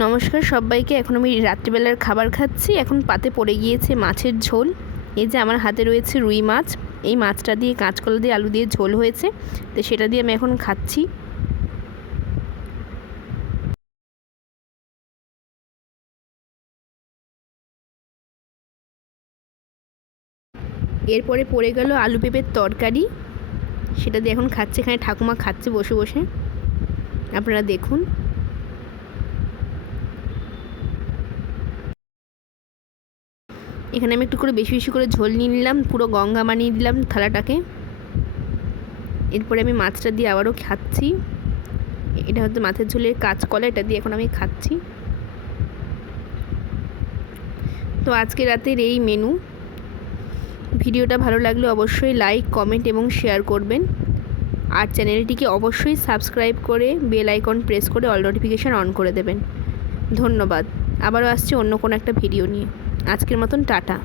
নমস্কার সবাইকে। এখন আমি রাত্রিবেলার খাবার খাচ্ছি। এখন পাতে পড়ে গিয়েছে মাছের ঝোল। এই যে আমার হাতে রয়েছে রুই মাছ। এই মাছটা দিয়ে কাঁচকলা দিয়ে আলু দিয়ে ঝোল হয়েছে, তো সেটা দিয়ে আমি এখন খাচ্ছি। এরপরে পড়ে গেল আলু পেঁপের তরকারি, সেটা দিয়ে এখন খাচ্ছে। এখানে ঠাকুমা খাচ্ছে বসে বসে, আপনারা দেখুন। এখানে আমি একটু করে বেশি বেশি করে ঝোল নিয়ে নিলাম, পুরো গঙ্গা বানিয়ে দিলাম থালাটাকে। এরপরে আমি মাছটা দিয়ে আবারও খাচ্ছি। এটা হচ্ছে মাছের ঝোলের কাঁচকলা, এটা দিয়ে এখন আমি খাচ্ছি। তো আজকে রাতের এই মেনু। ভিডিওটা ভালো লাগলে অবশ্যই লাইক, কমেন্ট এবং শেয়ার করবেন। আর চ্যানেলটিকে অবশ্যই সাবস্ক্রাইব করে বেল আইকন প্রেস করে অল নোটিফিকেশান অন করে দেবেন। ধন্যবাদ। আবারও আসছি অন্য কোনো একটা ভিডিও নিয়ে। আজকের মতন টাটা।